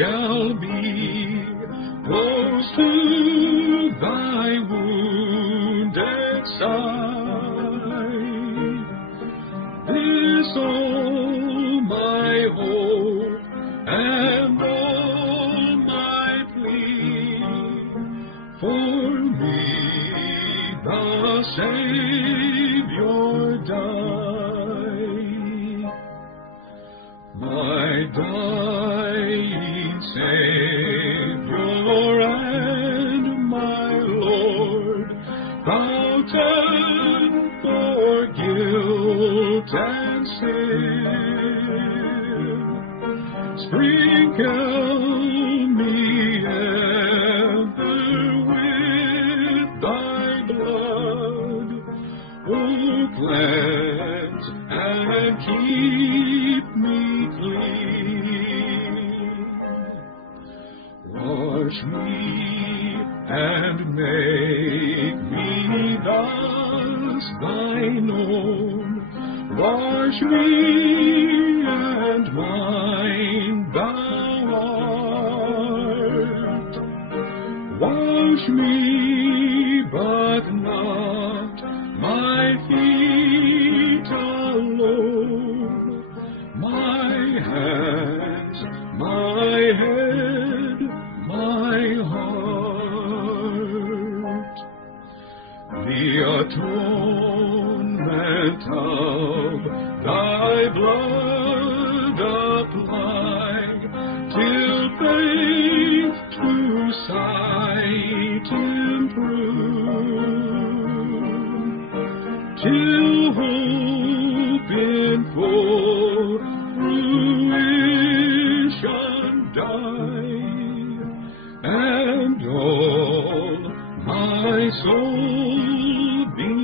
shall be close to thy wounded side. This all my hope and all my plea, for me the Savior died. My dying Savior and my Lord, fountain for guilt and sin, sprinkle me ever with thy blood. Oh, cleanse and keep me clean. Wash me and make me thus thine own. Wash me and mine thou art. Wash me, but not my feet alone, my hands, my head, my heart. The atonement of thy blood apply, till faith to sight improve, till hope in full fruition die, and all my soul be